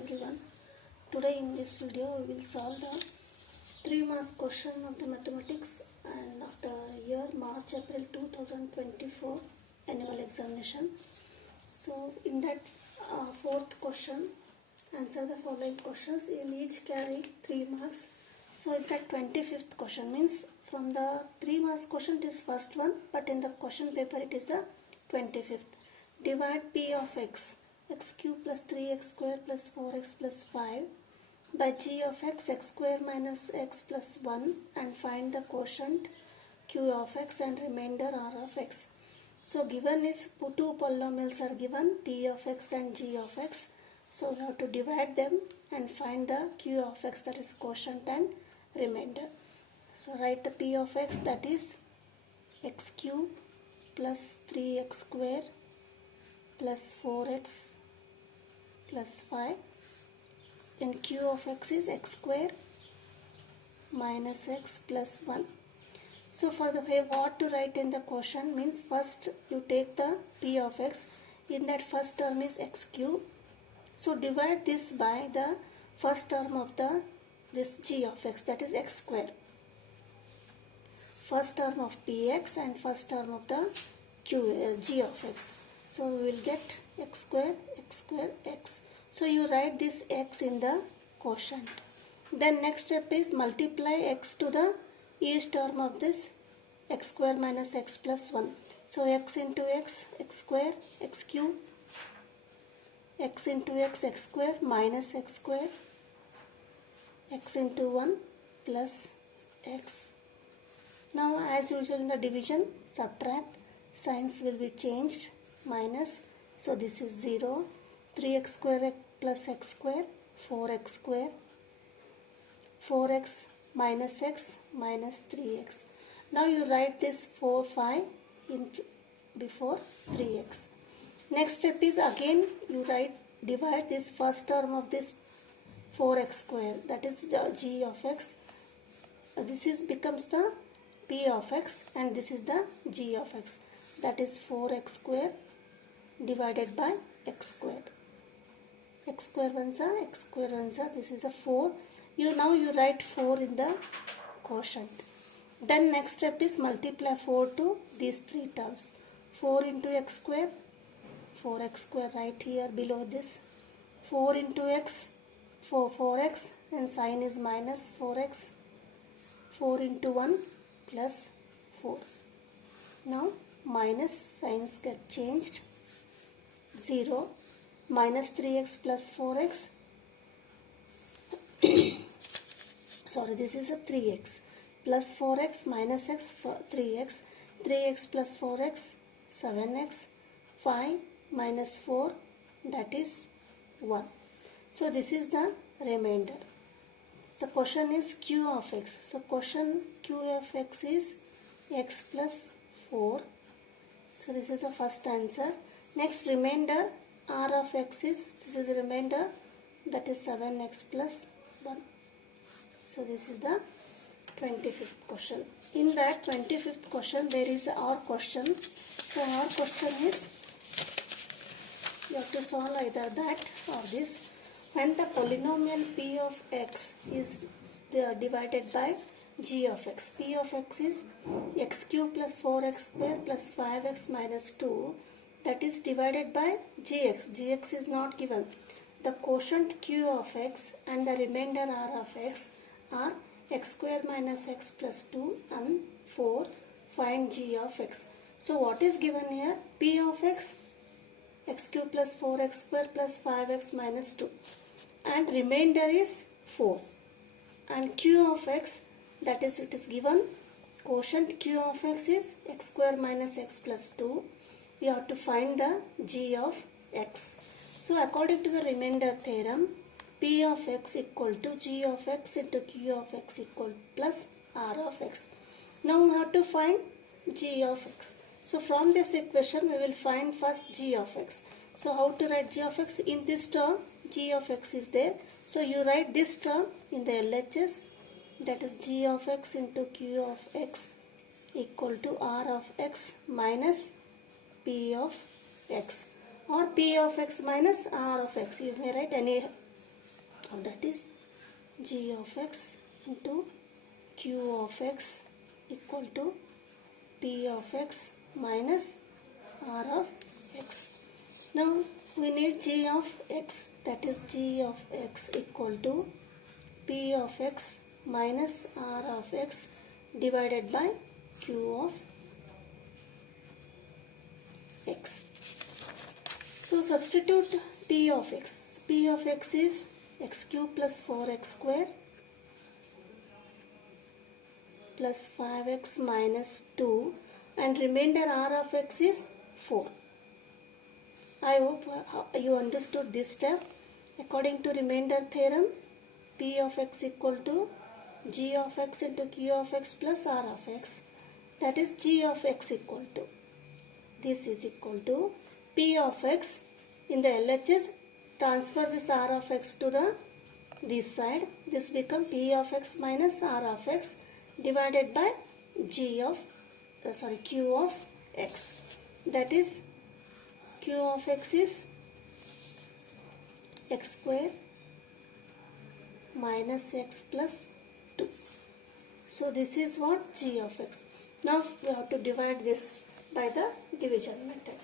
everyone. Today in this video we will solve the 3 marks question of the mathematics and of the year March-April 2024 annual examination. So in that fourth question, answer the following questions. In each carry 3 marks. So in that 25th question means from the 3 marks question it is first one, but in the question paper it is the 25th. Divide P of x cube plus 3x square plus 4x plus 5 by g of x square minus x plus 1 and find the quotient q of x and remainder r of x. So given is two polynomials are given, p of x and g of x. So we have to divide them and find the q of x, that is quotient and remainder. So write the p of x, that is x cube plus 3x square plus 4x plus 5, and q of x is x square minus x plus 1. So for the way what to write in the quotient means first you take the p of x, in that first term is x cube. So divide this by the first term of this g of x, that is x square. First term of px and first term of the g of x. So we will get x square, x. So you write this x in the quotient. Then next step is multiply x to the each term of this x square minus x plus 1. So x into x square, x cube, x into x square minus x square, x into 1 plus x. Now as usual in the division, subtract, signs will be changed, minus, so this is 0, 3x square plus x square, 4x square, 4x minus x minus 3x. Now you write this 4, 5 before 3x. Next step is again you divide this first term of this 4x square, that is the g of x. This becomes the p of x and this is the g of x, that is 4x square divided by x square. X square ones are x square ones are, this is a 4. Now you write 4 in the quotient. Then next step is multiply 4 to these 3 terms. 4 into x square, 4x square right here below this. 4 into x, 4x, and sign is minus 4x. 4 into 1 plus 4. Now minus signs get changed. 0 minus 3x plus 4x. Sorry, this is a 3x plus 4x minus x for 3x. 3x plus 4x, 7x. 5 minus 4, that is 1. So this is the remainder. So question is q of x. So question q of x is x plus 4. So this is the first answer. Next remainder r of x is, this is the remainder, that is 7x plus 1. So this is the 25th question. In that 25th question there is our question. So our question is, you have to solve either that or this. When the polynomial p of x is divided by g of x. P of x is x cube plus 4x square plus 5x minus 2, that is divided by gx. Gx is not given. The quotient q of x and the remainder r of x are x square minus x plus 2 and 4. Find g of x. So what is given here? P of x, x cube plus 4x square plus 5x minus 2. And remainder is 4. And q of x, that is it is given. Quotient q of x is x square minus x plus 2. We have to find the g of x. So according to the remainder theorem, p of x equal to g of x into q of x equal plus r of x. Now we have to find g of x. So from this equation we will find first g of x. So how to write g of x? In this term g of x is there. So you write this term in the LHS, that is g of x into q of x equal to r of x minus p of x, or p of x minus r of x. You may write any that is g of x into q of x equal to p of x minus r of x. Now we need g of x, that is g of x equal to p of x minus r of x divided by q of x. So substitute p of x. P of x is x cube plus 4x square plus 5x minus 2 and remainder r of x is 4. I hope you understood this step. According to remainder theorem, p of x equal to g of x into q of x plus r of x, that is g of x equal to, this is equal to p of x. In the LHS, transfer this r of x to this side. This become p of x minus r of x divided by q of x. That is q of x is x square minus x plus 2. So this is what g of x. Now we have to divide this by the division method.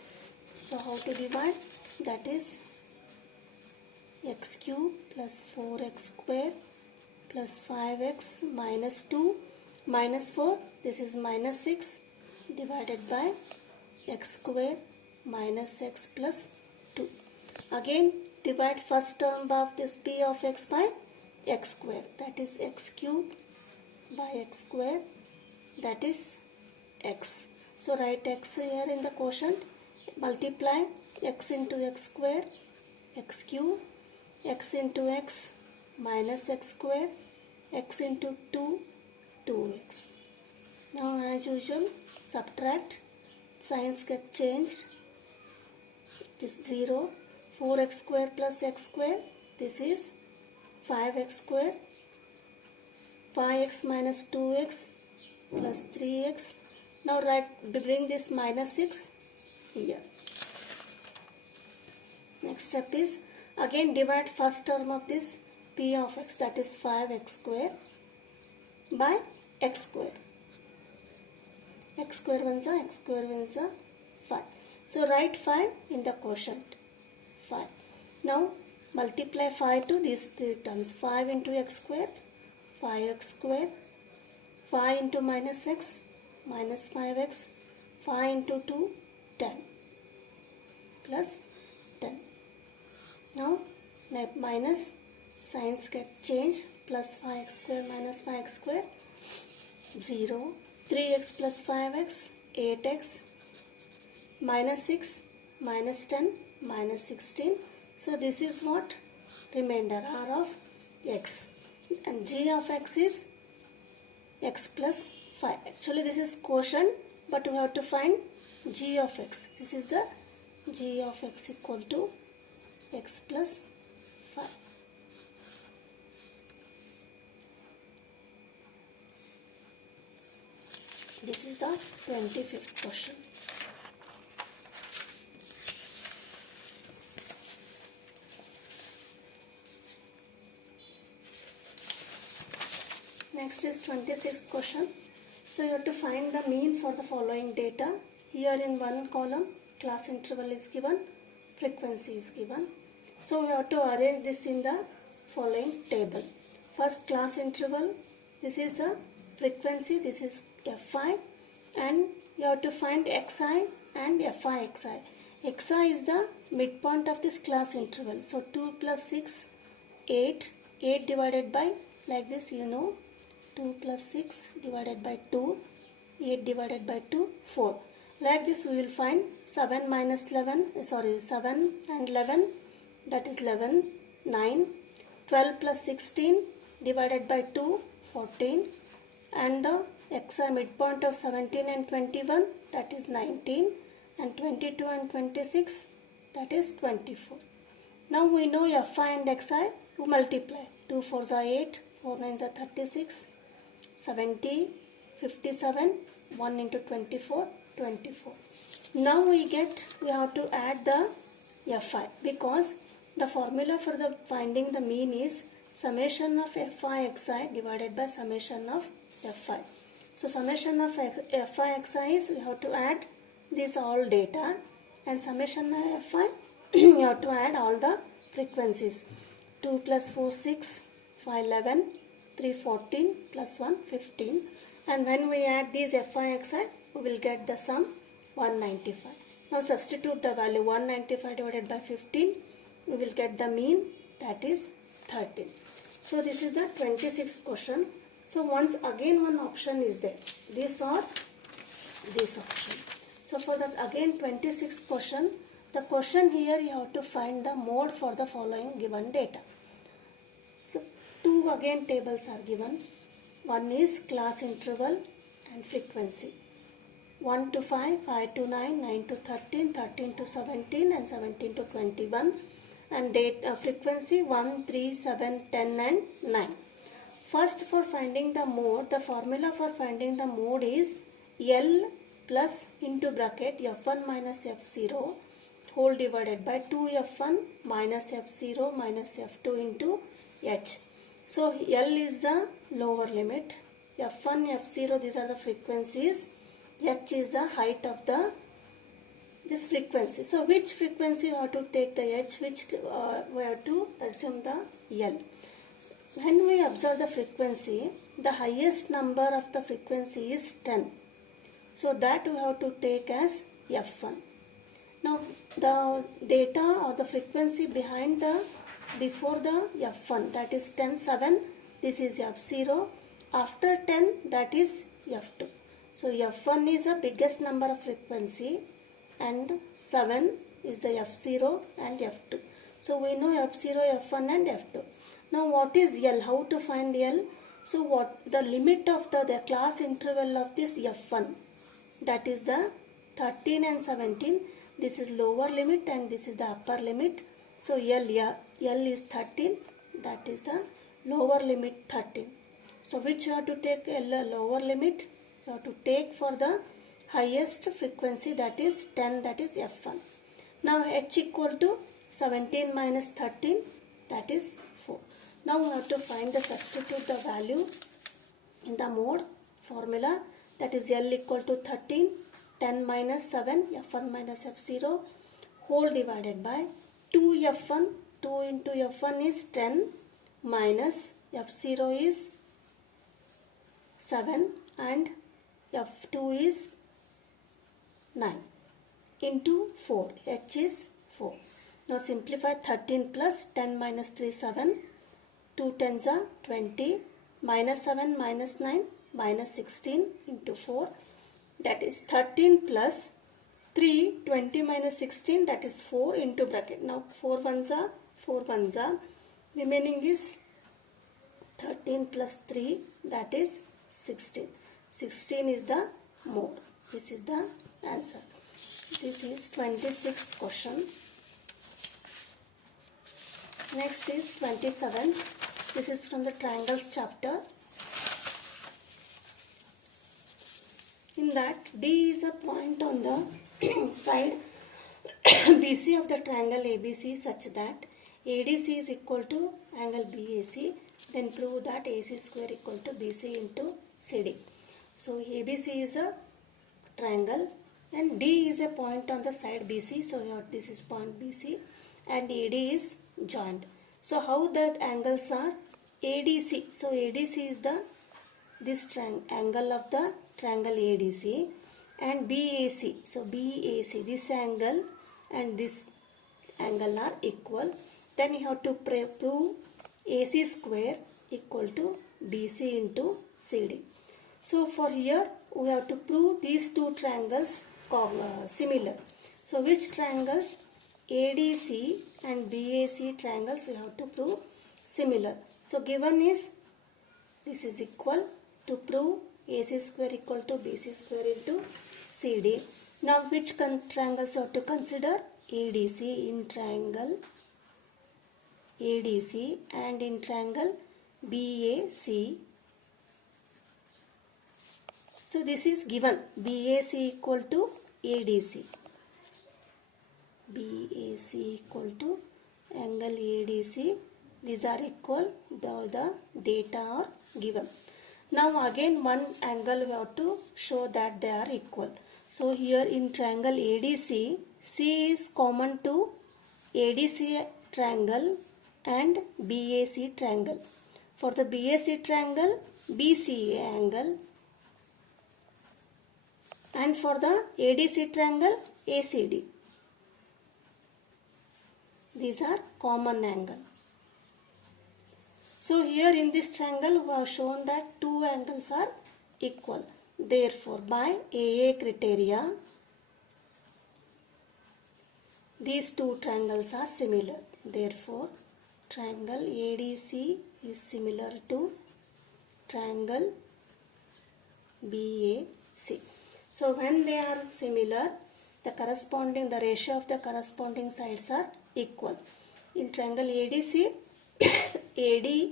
So how to divide? That is x cube plus 4x square plus 5x minus 2 minus 4, this is minus 6 divided by x square minus x plus 2. Again divide first term of this p of x by x square, that is x cube by x square, that is x. So write x here in the quotient, multiply x into x square, x cube, x into x minus x square, x into 2, 2x. Now as usual subtract, signs get changed. This 0, 4x square plus x square, this is 5x square, 5x minus 2x plus 3x. Now bring this minus 6 here. Next step is again divide first term of this p of x, that is 5x square by x square. X square ones are x square ones are 5. So write 5 in the quotient, 5. Now multiply 5 to these three terms, 5 into x square, 5x square, 5 into minus x, minus 5x, 5 into 2, 10 plus 10. Now minus, signs get changed, plus 5x square minus 5x square, 0, 3x plus 5x, 8x, minus 6, minus 10, minus 16. So this is what remainder r of x, and g of x is x plus 5. Actually this is quotient, but we have to find g of x. This is the g of x equal to x plus 5. This is the 25th question. Next is 26th question. So you have to find the mean for the following data. Here in one column, class interval is given, frequency is given. So we have to arrange this in the following table. First class interval, this is a frequency, this is Fi, and you have to find Xi and Fi Xi. Xi is the midpoint of this class interval. So 2 plus 6, 8, 8 divided by, like this 2 plus 6 divided by 2, 8 divided by 2, 4. Like this we will find 7 minus 11, 7 and 11, that is 11, 9, 12 plus 16 divided by 2, 14, and the Xi midpoint of 17 and 21, that is 19, and 22 and 26, that is 24. Now we know Fi and Xi, we multiply. 2 4s are 8, 4 9s are 36, 70, 57, 1 into 24, 24. Now we have to add the Fi, because The formula for the finding the mean is summation of fi xi divided by summation of fi. So summation of fi xi is we have to add these all data, and summation of fi you have to add all the frequencies. 2 plus 4 6, 5 11, 3 14 plus 1 15, and when we add these fi xi we will get the sum 195. Now substitute the value 195 divided by 15, we will get the mean, that is 13. So this is the 26th question. So once again one option is there, this or this option. So for that again 26th question, the question here you have to find the mode for the following given data. So two again tables are given. One is class interval and frequency. 1 to 5, 5 to 9, 9 to 13, 13 to 17 and 17 to 21, and date frequency 1, 3, 7, 10 and 9. First, for finding the mode, the formula for finding the mode is L plus into bracket F1 minus F0 whole divided by 2F1 minus F0 minus F2 into H. So L is the lower limit, F1, F0 these are the frequencies, H is the height of the this frequency. So which frequency you have to take the H, which we have to assume the L. When we observe the frequency, the highest number of the frequency is 10. So that we have to take as F1. Now the data or the frequency behind the before the F1, that is 10 7, this is F0. After 10, that is F2. So F1 is the biggest number of frequency and 7 is the F0 and F2. So we know F0, F1 and F2. Now what is L? How to find L? So what the limit of the class interval of this F1, that is the 13 and 17. This is lower limit and this is the upper limit. So L is 13, that is the lower limit 13. So which you have to take L lower limit? You have to take for the highest frequency, that is 10, that is F1. Now H equal to 17 minus 13, that is 4. Now we have to find the substitute the value in the mode formula, that is L equal to 13, 10 minus 7, F1 minus F0 whole divided by 2F1, 2 into F1 is 10 minus F0 is 7 and F2 is 9 into 4, H is 4. Now simplify 13 plus 10 minus 3 7, 2 tens are 20, minus 7 minus 9 minus 16 into 4, that is 13 plus 3, 20 minus 16, that is 4 into bracket. Now 4 ones are 4 ones are, remaining is 13 plus 3, that is 16. 16 is the mode. This is the answer. This is 26th question. Next is 27. This is from the triangles chapter. In that, D is a point on the side BC of the triangle ABC such that ADC is equal to angle BAC. Then prove that AC square equal to BC into CD. So ABC is a triangle and D is a point on the side BC. So here this is point BC and AD is joined. So how that angles are? ADC. So ADC is the this angle of the triangle ADC, and BAC. So BAC, this angle and this angle are equal. Then you have to prove AC square equal to BC into CD. So for here we have to prove these two triangles similar. So which triangles? ADC and BAC triangles we have to prove similar. So given is this is equal. To prove AC square equal to BC square into CD. Now which triangles you have to consider? ADC in triangle ADC and in triangle BAC. So this is given BAC equal to ADC. BAC equal to angle ADC. These are equal. The data are given. Now again one angle we have to show that they are equal. So here in triangle ADC, C is common to ADC triangle and BAC triangle. For the BAC triangle, BCA angle, and for the ADC triangle, ACD. These are common angle. So here in this triangle we have shown that two angles are equal. Therefore by AA criteria, these two triangles are similar. Therefore triangle ADC is similar to triangle BAC. So when they are similar, the ratio of the corresponding sides are equal. In triangle ADC, AD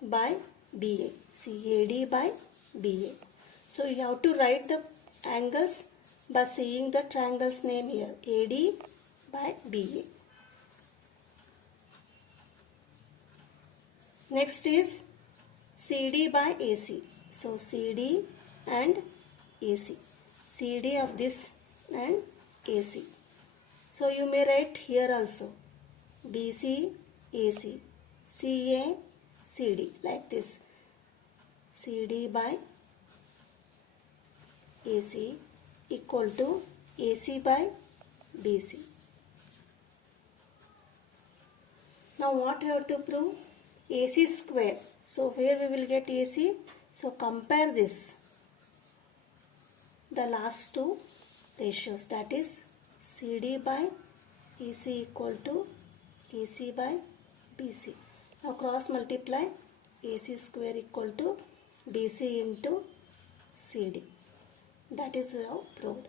by BA. See, AD by BA. So you have to write the angles by seeing the triangle's name here. AD by BA. Next is CD by AC. So CD and AC. CD of this and AC. So you may write here also BC, AC, CA, CD like this. CD by AC equal to AC by BC. Now what you have to prove? AC square. So where we will get AC? So compare this. The last two ratios, that is CD by AC equal to AC by BC. Now cross multiply, AC square equal to BC into CD. That is we have proved.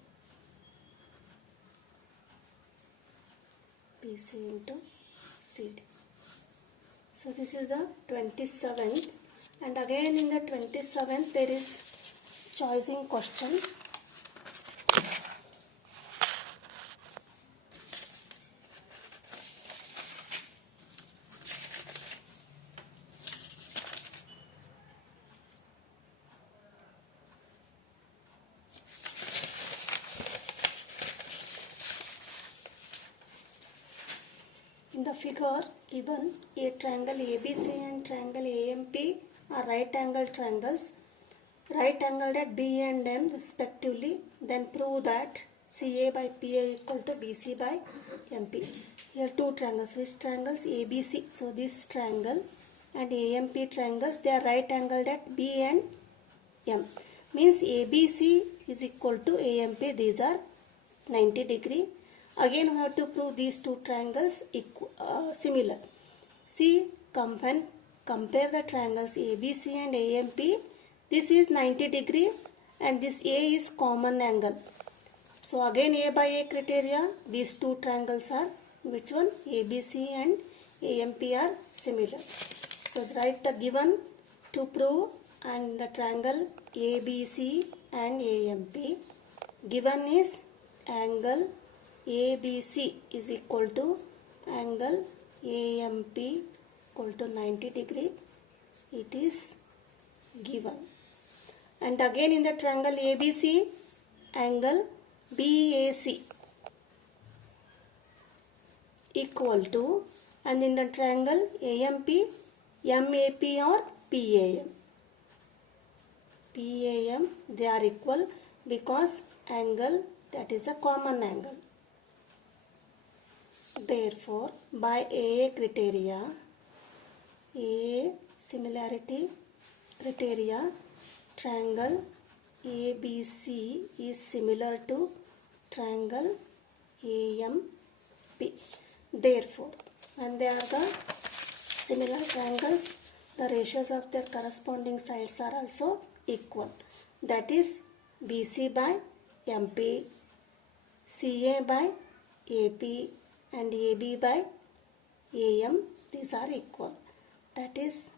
BC into CD. So this is the 27th, and again in the 27th there is choosing question. In the figure given, a triangle ABC and triangle AMP are right angle triangles, right angled at B and M respectively. Then prove that CA by PA equal to BC by MP. Here two triangles. Which triangles? ABC. So this triangle and AMP triangles, they are right angled at B and M. Means ABC is equal to AMP. These are 90 degree. Again we have to prove these two triangles similar. See, compare the triangles ABC and AMP. This is 90 degree and this A is common angle. So again A by A criteria, these two triangles are which one? ABC and AMP are similar. So write the given to prove and the triangle ABC and AMP. Given is angle ABC is equal to angle AMP equal to 90 degree. It is given. And again in the triangle ABC, angle BAC equal to, and in the triangle AMP, MAP or PAM. PAM, they are equal because angle, that is a common angle. Therefore, by AA criteria, AA similarity criteria, triangle ABC is similar to triangle AMP. Therefore, and they are the similar triangles, the ratios of their corresponding sides are also equal. That is BC by MP, CA by AP and AB by AM. These are equal. That is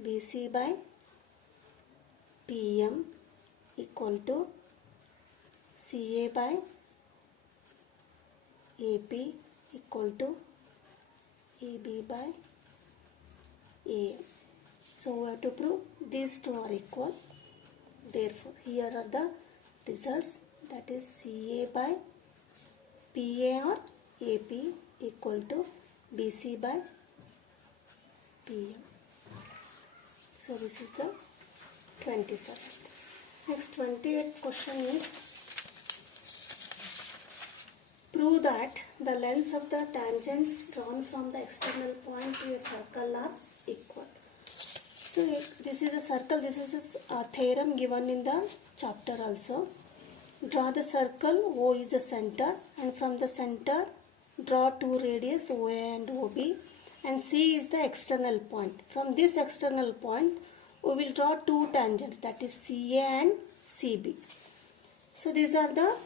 BC by PM equal to CA by AP equal to AB by AM. So we have to prove these two are equal. Therefore, here are the results, that is CA by PA or AP equal to BC by PM. So this is the 27th. Next 28th question is, prove that the lengths of the tangents drawn from the external point to a circle are equal. So this is a circle, this is a theorem given in the chapter also. Draw the circle, O is the center, and from the center draw two radius OA and OB, and C is the external point. From this external point we will draw two tangents, that is CA and CB. So these are the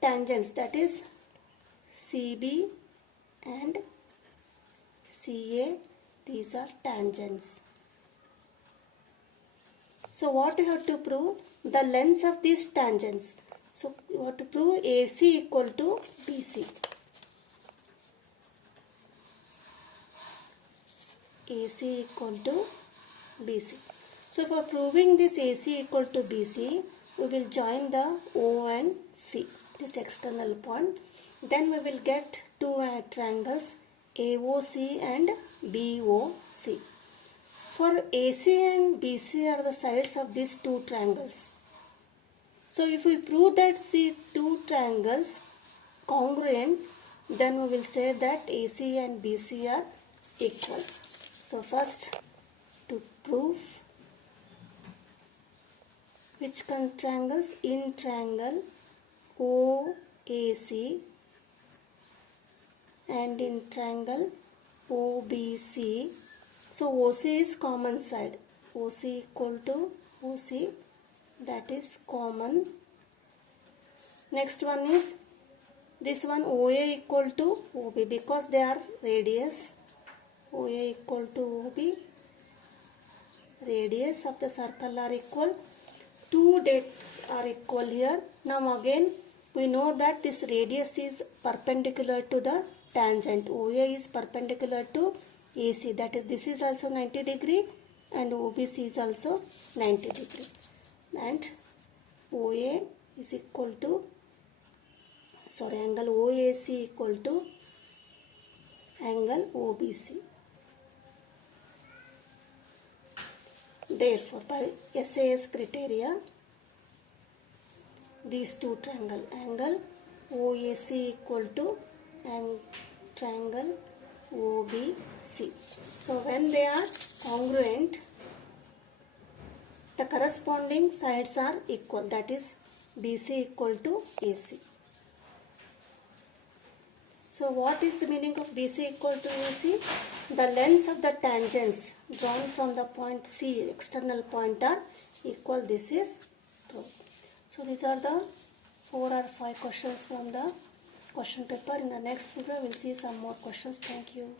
tangents, that is CB and CA, these are tangents. So what you have to prove? The lengths of these tangents. So you have to prove AC equal to BC. AC equal to BC. So for proving this AC equal to BC, we will join the O and C, this external point. Then we will get two triangles AOC and BOC. For AC and BC are the sides of these two triangles. So if we prove that see two triangles congruent, then we will say that AC and BC are equal. So first, to prove which triangles? In triangle OAC and in triangle OBC. So OC is common side. OC equal to OC, that is common. Next one is this one, OA equal to OB, because they are radius. OA equal to OB, radius of the circle are equal. Two are equal here. Now again we know that this radius is perpendicular to the tangent. OA is perpendicular to AC, that is this is also 90 degree and OBC is also 90 degree. And OA is equal to, angle OAC equal to angle OBC. Therefore, by SAS criteria, these two triangle, angle OAC equal to triangle OBC. So when they are congruent, the corresponding sides are equal, that is BC equal to AC. So what is the meaning of BC equal to AC? The lengths of the tangents drawn from the point C, external point, are equal. This is proved. So these are the 4 or 5 questions from the question paper. In the next video we will see some more questions. Thank you.